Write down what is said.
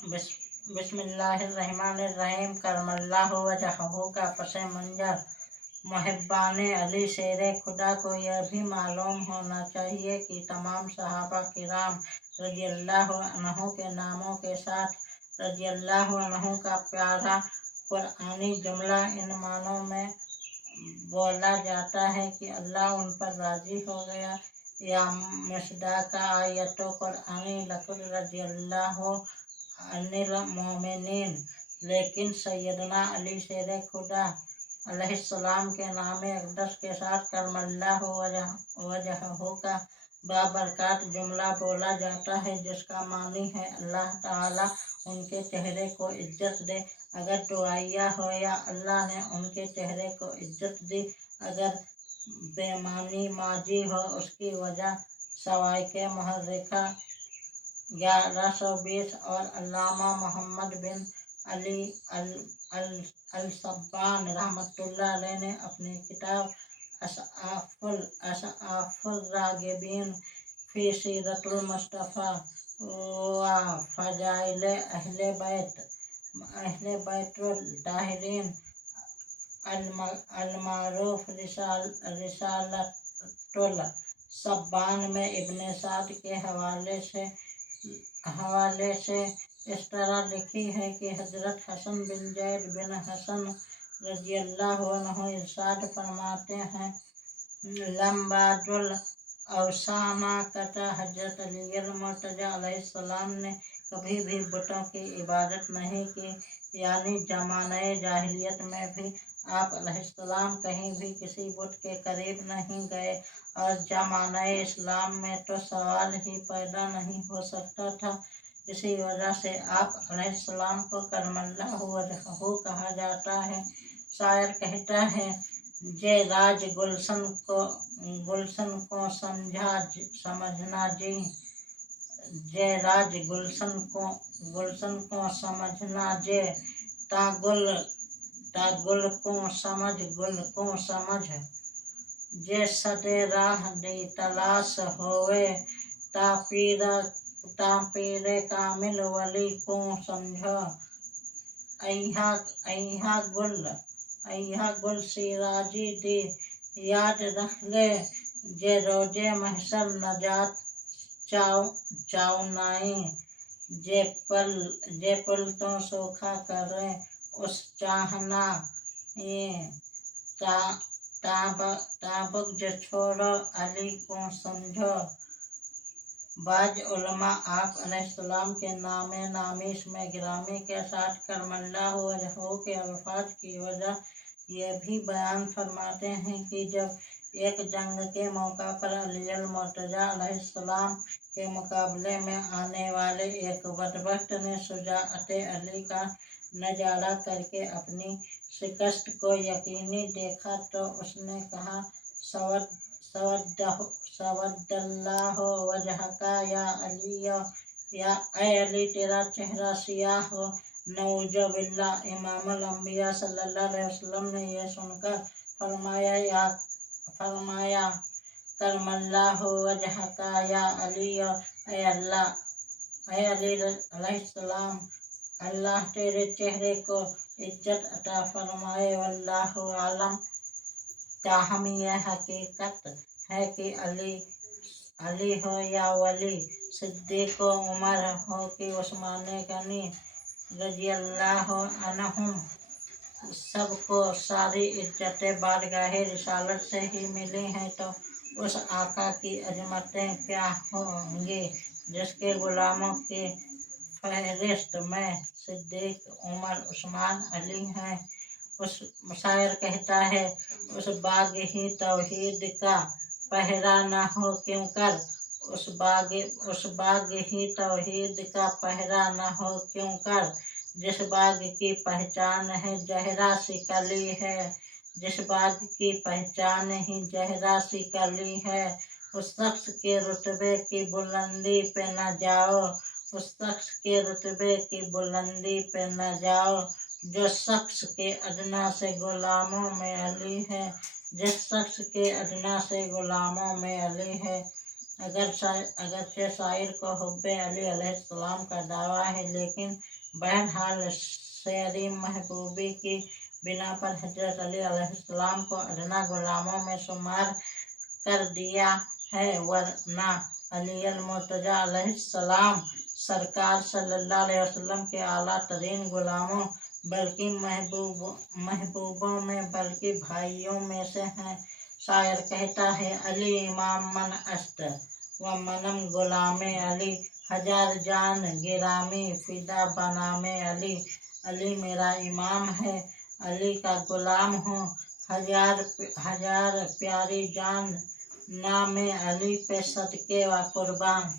बिस्मिल्लाहिर्रहमानिर्रहीम। करमल्लाहु वजहहू का पस मंजर। मुहिब्बान अली शेर खुदा को यह भी मालूम होना चाहिए कि तमाम सहाबा किराम रज़ियल्लाहु अन्हु के नामों के साथ रज़ियल्लाहु अन्हु का प्यारा कुरआनी जुमला इन मानों में बोला जाता है कि अल्लाह उन पर राजी हो गया, या मिस्दाक आयतो कुरआनी लकुद रज़ियल्लाहु अनिल मोमिनीन। लेकिन सैयदना अली शेर खुदा अलैहिस्सलाम के नाम अक़दस के साथ करमल्लाहु वजहहू का बाबरकत जुमला बोला जाता है, जिसका मानी है अल्लाह ताला उनके चेहरे को इज्जत दे। अगर दुआया हो या अल्लाह ने उनके चेहरे को इज्जत दी, अगर बेमानी माजी हो उसकी वजह सवाइक मुहर्रिका 1120 और अल्लामा मोहम्मद बिन अली अल सब्बान रहमतुल्लाह अलैह ने अपनी किताब असआफुल रागिबीन फी सीरतुल मुस्तफ़ा व फ़ज़ाइल अहले बैतुल ताहिरीन अल मारूफ रिसालतुल सब्बान में इब्न साद के हवाले से इस तरह लिखी है कि हज़रत हसन बिन ज़ैद बिन हसन रज़ियल्लाहु अन्हु इरशाद फरमाते हैं, लम्बाजुल अवसाना कता हज़रत अली मुर्तज़ा अलैहिस्सलाम ने कभी भी बुतों की इबादत नहीं की, यानी ज़माने जाहिलियत में भी आप अलैहिस्सलाम कहीं भी किसी बुत के करीब नहीं गए, और ज़माने इस्लाम में तो सवाल ही पैदा नहीं हो सकता था। इसी वजह से आप अलैहिस्सलाम को करमल्लाहु वजहहू कहा जाता है। शायर कहता है, जे राज गुलशन को समझना जी, जे राज गुलशन को समझना जे, ता गुल को समझ, जे सदे राह दी तलाश होवे, ता पीरे कामिल वली को समझो। अइहा गुल सिराजी दी याद रख ले, जे रोजे महशर नजात चाउनाई, जे पल तो सूखा करे उस चाहना ताबक जे छोड़ो अली को समझो। बाज उलमा आप अलैहिस्सलाम के नामे नामीस में गिरामी के साथ करमल्लाहु वजहहू के अल्फाज की वजह ये भी बयान फरमाते हैं कि जब एक जंग के मौका पर अली मुर्तज़ा अलैहिस्सलाम के मुकाबले में आने वाले एक बदबख्त ने शुजाअत अली का नजारा करके अपनी शिकस्त को यकीनी देखा, तो उसने कहा, सवद्दल्लाहु वजहका या अली, या अली तेरा चेहरा सियाह हो, नऊज़ु बिल्लाह। इमामुल अंबिया सल्लल्लाहु अलैहि वसल्लम ने यह सुनकर फरमाया करमल्लाहु वजहका या अली, ऐ अली अलैहिस्सलाम, अल्लाह तेरे चेहरे को इज्जत अता फरमाए। वल्लाहु आलम। ताहम यह हकीकत है कि अली हो या वली, सिद्दीक़ उमर हो कि उस्मान गनी रज़ियल्लाहु अन्हुम, सबको सारी इज्जतें बारगाहे रिसालत से ही मिली हैं, तो उस आका की अजमतें क्या होंगी जिसके गुलामों की फहरिस्त में सिद्दीक़, उमर, उस्मान, अली हैं। उस शायर कहता है, उस बाग ही तौहीद का पहरा न हो क्यों कर, उस बाग ही तौहीद का पहरा न हो क्यों कर, जिस बाग की पहचान है जहरा सी कली है, जिस बाग की पहचान ही जहरा सी कली है, उस शख्स के रुतबे की बुलंदी पे न जाओ, उस शख्स के रुतबे की बुलंदी पे न जाओ, जो शख्स के अदना से गुलामों में अली है, जिस शख्स के अदना से गुलामों में अली है। अगरचे शायर को हुब्बे अली अलैहिस्सलाम का दावा है, लेकिन बहरहाल शेरी महबूबी की बिना पर हजरत अली अलैहिस्सलाम को अदना गुलामों में शुमार कर दिया है, वरना अली अल मुर्तजा अलैहिस्सलाम सरकार सल्लल्लाहु अलैहि वसल्लम के आला तरीन गुलामों बल्कि महबूबों में बल्कि भाइयों में से हैं। शायर कहता है, अली इमाम मन अस्त व मनम गुलामे अली, हजार जान गिरामी फिदा बनामे अली। अली मेरा इमाम है, अली का गुलाम हूँ, हजार हजार प्यारी जान नामे अली पे सदके व कुर्बान।